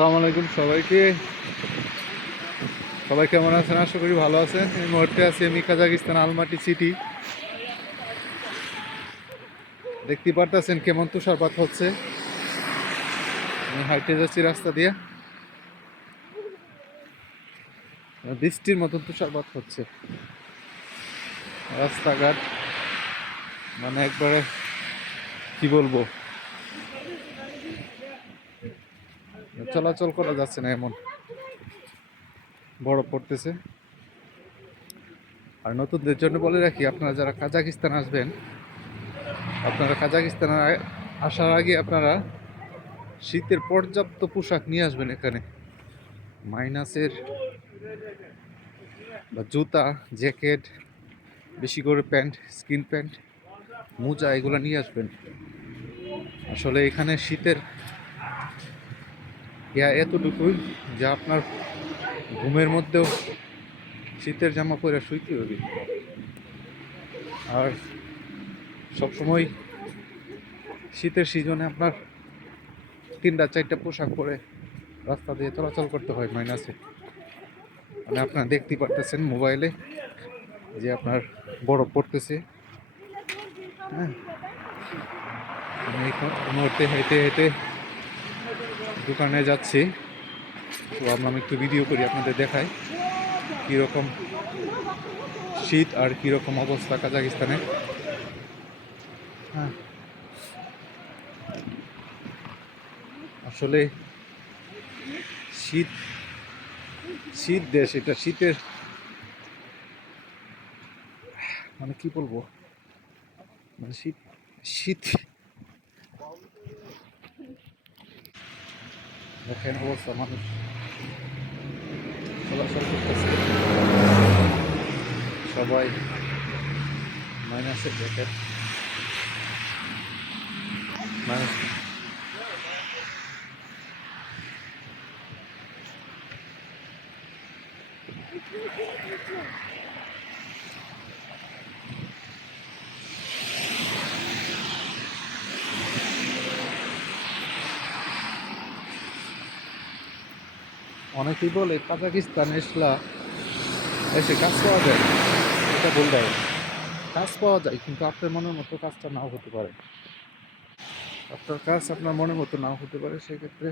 আসসালামু আলাইকুম সবাইকে। সবাই কেমন আছেন? আশা করি ভালো আছেন। এই মুহূর্তে আছি আমি কাজাকিস্তান আলমাটি সিটি। দেখতে পারতেছেন কেমন তুষারপাত হচ্ছে। আমি হাইটে যাচ্ছি রাস্তা দিয়ে, বৃষ্টির মতন তুষারপাত হচ্ছে। রাস্তাঘাট মানে একবারে কি বলবো, চলাচল করা যাচ্ছে না, এমন বরফ পড়তেছে। আর নতুনদের জন্য বলে রাখি, আপনারা যারা কাজাকিস্তান আসবেন, আপনারা কাজাকিস্তান আসার আগে আপনারা শীতের পর্যাপ্ত পোশাক নিয়ে আসবেন। এখানে মাইনাসের বা জুতা, জ্যাকেট, বেশি করে প্যান্ট, স্কিন প্যান্ট, মোজা এগুলো নিয়ে আসবেন। আসলে এখানে শীতের এতটুকুই যে আপনার ঘুমের মধ্যেও শীতের জামা পরে শুইতে হবে। আর সবসময় শীতের সিজনে আপনার 3-4টা পোশাক পরে রাস্তা দিয়ে চলাচল করতে হয় মাইনাসে। মানে আপনারা দেখতে পারতেছেন মোবাইলে যে আপনার বরফ পড়তেছে। হ্যাঁ, আমি এই মুহূর্তে হেঁটে হেঁটে দোকানে যাচ্ছি, তো ভাবলাম একটু ভিডিও করি, আপনাদের দেখাই কীরকম শীত আর কীরকম অবস্থা কাজাকিস্তানে। হ্যাঁ, আসলে শীত শীত দেশ, এটা শীতের মানে কি বলবো, মানে শীত শীত দেখেন অবস্থা, মানুষ চলাচল করতেছে, সবাই মাইনাসের জ্যাকেট, মাইনাস। অনেকেই বলে কাজাকিস্তান এসে কাজ পাওয়া যায়, এটা ভুল দেয়। কাজ পাওয়া যায়, কিন্তু আপনার মনের মতো কাজটা নাও হতে পারে। আপনার কাজ আপনার মনের মতো নাও হতে পারে, সেক্ষেত্রে